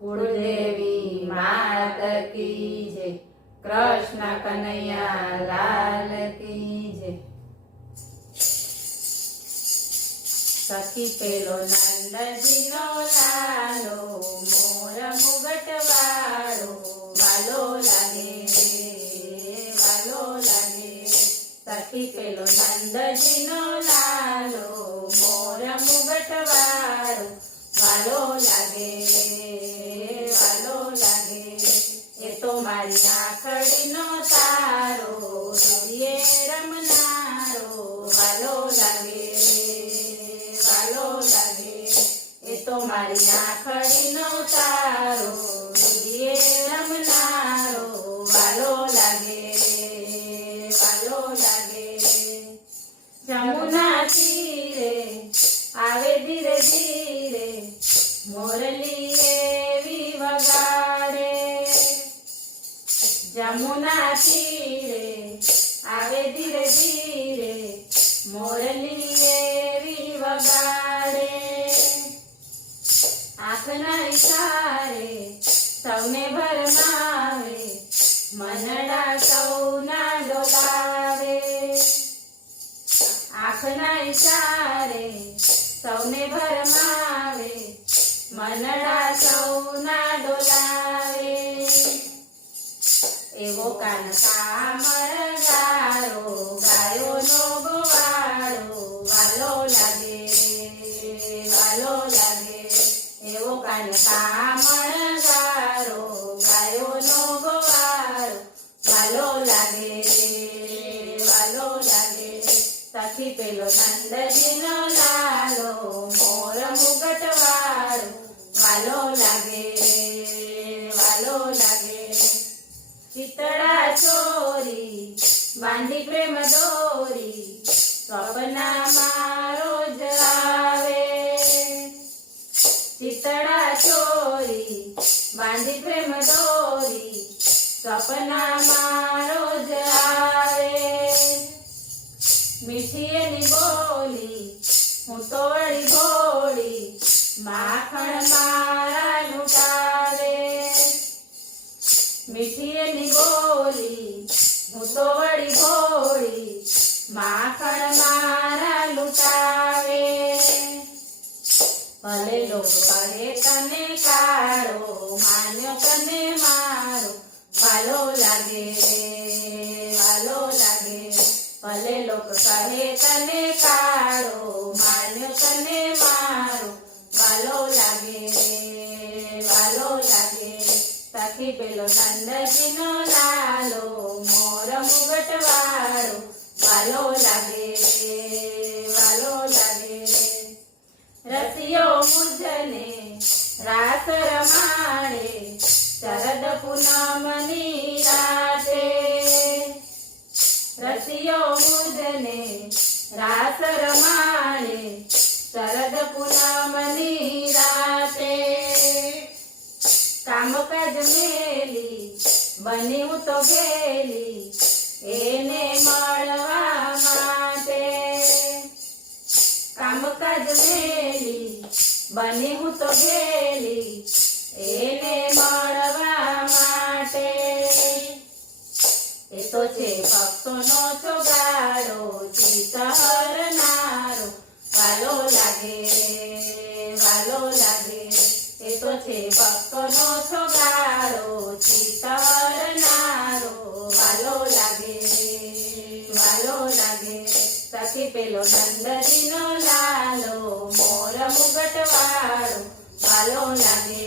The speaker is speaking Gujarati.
કુળદેવી માત કી જય, કૃષ્ણ કનૈયા લાલ કી જય। સખી પેલો નંદજીનો લાલો, મોર મુગટ વાળો, વાલો લાગે વાલો લાગે। સખી પેલો નંદજીનો લાલો, મોર મુગટ વાળો, વાલો લાગે વાલો લાગે। એ તો મારી આંખડીનો તારો, હૃદયે રમનારો, વાલો લાગે વાલો લાગે। એ તો મારી આંખડીનો તારો, હૃદયે રમનારો, વાલો લાગે વાલો લાગે। જમુના તીરે આવે ધીરે ધીરે, મોરલી એવી વગાડે। જમુના તીરે આવે ધીરે ધીરે, મોરલી એવી વગાડે। આંખના ઈશારે સૌને ભરમાવે, મનડા સૌના ડોલાવે। આંખના ઈશારે સૌને ભરમાવે, મનડા સૌના ડોલાવે। એવો કાન કામર ગારો, ગાયોનો ગોવાળો, વાલો લાગે વાલો લાગે। એવો કાન કામર ગારો, ગાયોનો ગોવાળો, વાલો લાગે વાલો લાગે। સખી પેલો નંદજીનો લાલો, મોર મુગટ વાળો, વાલો લાગે વાલો લાગે। ચિતડા ચોરી બાંધી પ્રેમ દોરી, સ્વપ્નમાં રોજ આવે। ચિતડા ચોરી બાંધી પ્રેમ દોરી, સ્વપ્નમાં રોજ આવે। મીઠી એની બોલી, હું તો વળી ભોળી, માખણ મારા લૂંટાવે। મીઠી એની બોલી, હું તો વળી ભોળી, માખણ મારા લૂંટાવે। ભલે લોક કહે તને કાળો, માન્યો તને મારો, વાલો લાગે વાલો લાગે। ભલે લોક કહે તને કાળો, માન્યો તને મારો, વાલો લાગે વાલો લાગે। સખી પેલો નંદજીનો લાલો, મોર મુગટ વાળો, વાલો લાગે વાલો લાગે। રસિયો મુજને રાસ રમાડે, શરદ પૂનમની રાતે। રસિયો મુજને રાસ રમાડે, શરદ પૂનમની રાતે। કામકાજ મેલી બની હું તો ગેલી, એને મળવા માટે। કામકાજ મેલી બની હું તો ગેલી, એને મળવા માટે। એ તો છે ભક્તોનો ચોગાડો, ચિત્ત હરનારો, વાલો લાગે વાલો લાગે। એ તો છે ભક્તોનો ચોગાડો, ચિત્ત હરનારો, વાલો લાગે વાલો લાગે। સખી પેલો નંદજીનો લાલો, મોર મુગટ વાળો, વાલો લાગે